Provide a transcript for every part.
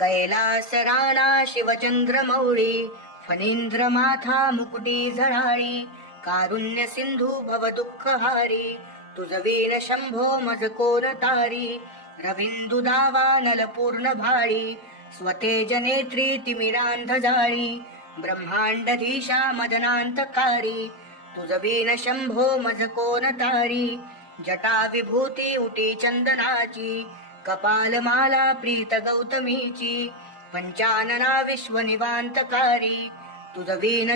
कैलास राणा शिवचंद्र मौळी फणींद्र माथा मुकुटी झळाळी कारुण्य सिंधू भव दुःख हारी तुझवीन शंभो मज कोर तारी रविंदु दावा नल पूर्ण भाळी स्वतेज नेत्री तिमिरांध जाळी ब्रह्मांडधीशा मदनांतकारी तुझ शंभो मज कोन तारी जटा विभूती उटी चंदनाची कपालमाला प्रीत गौतमीची पंचानना विश्व निवांतकारी तुझ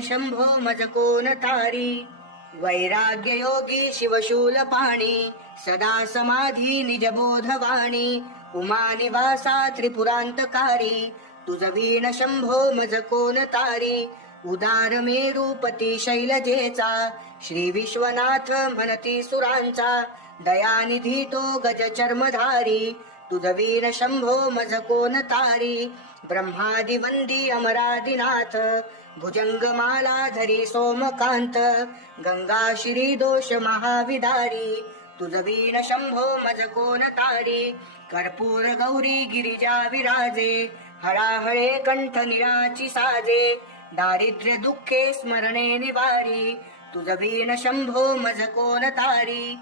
शंभो मज कोण तारी? वैराग्य योगी शिवशूल पाणी सदा समाधी निजबोधवाणी उमा निवासा त्रिपुरांतकारी तुझ शंभो मज कोण तारी? उदार मेरूपती शैलजेचा श्री विश्वनाथ म्हणती सुरांचा दयानिधी तो गज चर्मधारी तुझ शंभो मज कोन तारी ब्रह्मादि वंदी अमरादिनाथ भुजंगमाला धरी सोमकांत गंगा श्री दोष महाविदारी तुझवीन शंभो मज कोन तारी कर्पूर गौरी गिरिजा विराजे हळाहळे कंठ निराची साजे दारिद्र्य दुःखे स्मरणे निवारी तुझवीन शंभो मज कोन तारी।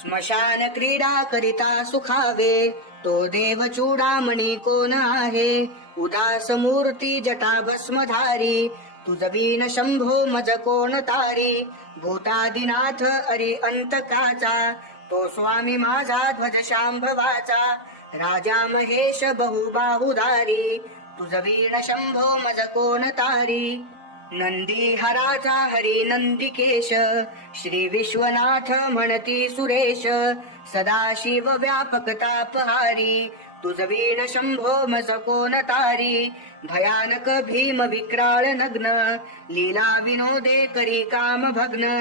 स्मशान क्रीडा करिता सुखावे तो देव चूडामणी कोण आहे? उदास मूर्ती जटा भस्मधारी तुझ बीन शंभो मज कोण तारी? भूतादिनाथ अरि अंतकाचा तो स्वामी माझा ध्वज शांभवाचा राजा महेश बहुबाहुधारी तुझ बीन शंभो मज कोण तारी? नंदी हराचा हरी नंदिकेश श्री विश्वनाथ म्हणती सुरेश सदाशिव व्यापक तापहारी तुझवीण शंभो मज तारी भयानक भीम विक्राळ नग्न लीला विनोदे करी काम भग्न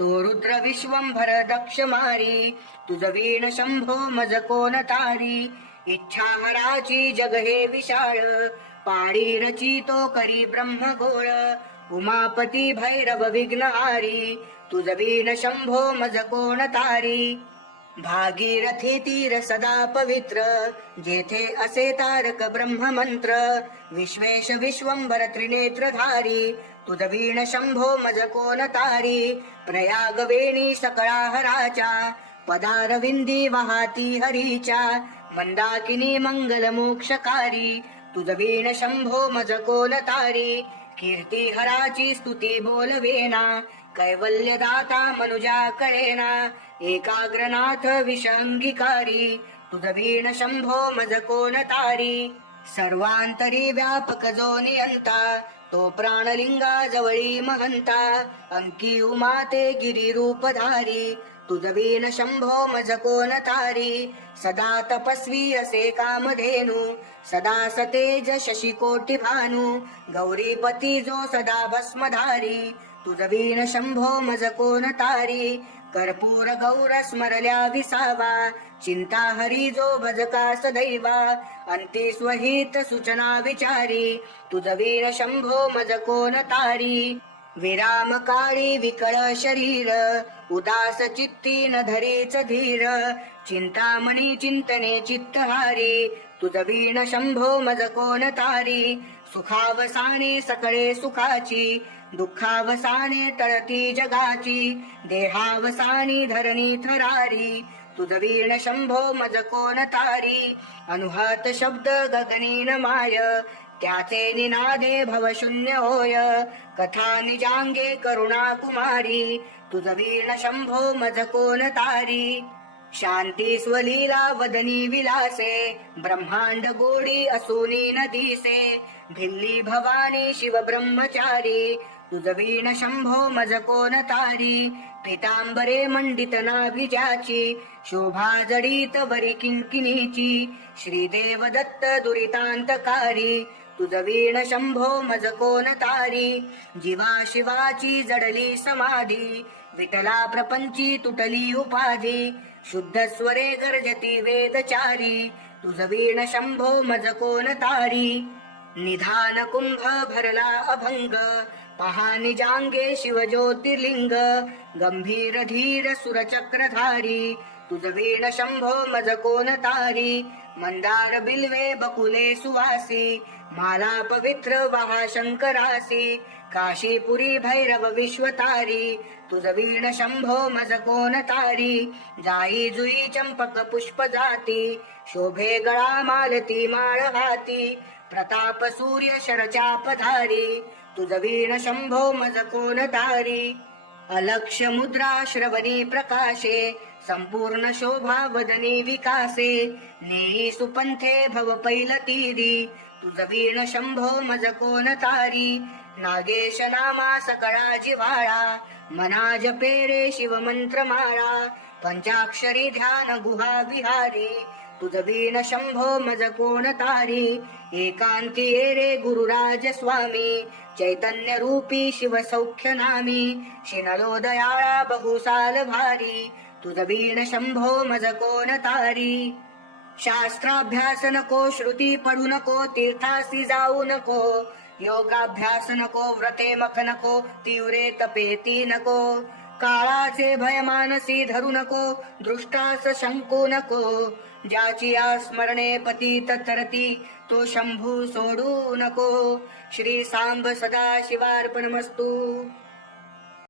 तो रुद्र विश्वंभर दक्ष मारी तुझवीण शंभो मज तारी इच्छा हराची जग हे विशाळ पाळी रची तो करी ब्रह्म गोळ उमापती भैरव विघ्नहारी तुझ शंभो मज कोण तारी. भागीरथी तीर सदा पवित्र जेथे असे तारक ब्रह्म मंत्र विश्वेश विश्वंभर त्रिनेत्रधारी तुझ शंभो मज कोण तारी प्रयाग वेणी सकळा हराच्या पदारविंदी वाहती हरीच्या मंदाकिनी मंगल मोक्षकारी. तुझवीण शंभो मज कोण तारी कीर्ती हराची स्तुती बोलवेना कैवल्यदाता मनुजा कळेना एकाग्रनाथ विषंगिकारी तुझवीण शंभो मज कोण तारी सर्वांतरी व्यापक जो नियंता तो प्राणलिंगा जवळी महंता अंकी उमाते गिरी रूपधारी तुझ शंभो मज कोण तारी सदा तपस्वी असे कामधेनु सदा सतेज शशी कोटी भानु गौरीपती जो सदा भस्मधारी तुझ शंभो मज कोण तारी कर्पूर गौर स्मरल्या विसावा चिंता हरी जो भजका सदैवा अंती स्वहित सूचना विचारी तुझ शंभो मज कोण तारी विराम काळी विकळ शरीर उदास चित्ती न धरीच धीर चिंतामणी चिंतने चित्तहारी तुझ वीण शंभो मज कोण तारी सुखावसाने सकळे सुखाची दुःखावसाने तळती जगाची देहावसानी धरणी थरारी तुझ वीण शंभो मज कोण तारी अनुहत शब्द गगनीन माय त्याचे निनादे भवशून्य होय कथा निजांगे करुणा कुमारी तुझ वीण शंभो मज कोण तारी। शांती स्वलीला वदनी विलासे ब्रह्मांड गोडी असूनी नदीसे। भिल्ली भवानी शिव ब्रह्मचारी तुझ वीण शंभो मज कोण तारी। पितांबरे मंडित नाभिजाची शोभा जडीत वरी किंकिनीची श्रीदेव दत्त दुरितांतकारी तुझ वीण शंभो मज कोण तारी। जीवा शिवाची जडली समाधी विठला प्रपंची तुटली उपाधी शुद्ध स्वरे गर्जती वेदचारी तुझ वीण शंभो मज कोण तारी. निधान कुंभ भरला अभंग पहा निजांगे शिव ज्योतिर्लिंग गंभीर धीर सुरचक्रधारी तुझ वीण शंभो मज कोण तारी. मंदार बिल्वे बकुले सुवासी माला पवित्र वहा शंकरासी काशीपुरी भैरव विश्वतारी तुझ वीण शंभो मज कोण तारी जाई जुई चंपक पुष्प जाती शोभे गळा मालती माळ हाती प्रताप सूर्य शरचापधारी तुझ वीण शंभो मज कोण तारी अलक्ष मुद्रा श्रवणी प्रकाशे संपूर्ण शोभा वदनी विकासे नेही सुपंथे भव पैल तीरी तुझ वीण शंभो मज कोण तारी नागेश नामा सकळा जिव्हाळा मना जपेरे शिव मंत्र माळा पंचाक्षरी ध्यान गुहा विहारी तुझ शंभो मज कोण तारी एकांती ये रे गुरुराज स्वामी चैतन्य रूपी शिव सौख्य नामी शिनलो दयाळा बहुसाल भारी तुझ वीण शंभो मज कोण तारी। शास्त्राभ्यास नको श्रुती पडू नको तीर्थासी जाऊ नको योगाभ्यास नको व्रते मख नको तीव्रे तपेती नको. काळाचे भय मानसी धरू नको दृष्टास शंकू नको. ज्याची स्मरणे पती तरती तो शंभू सोडू नको. श्री सांब सदा शिवार्पणमस्तू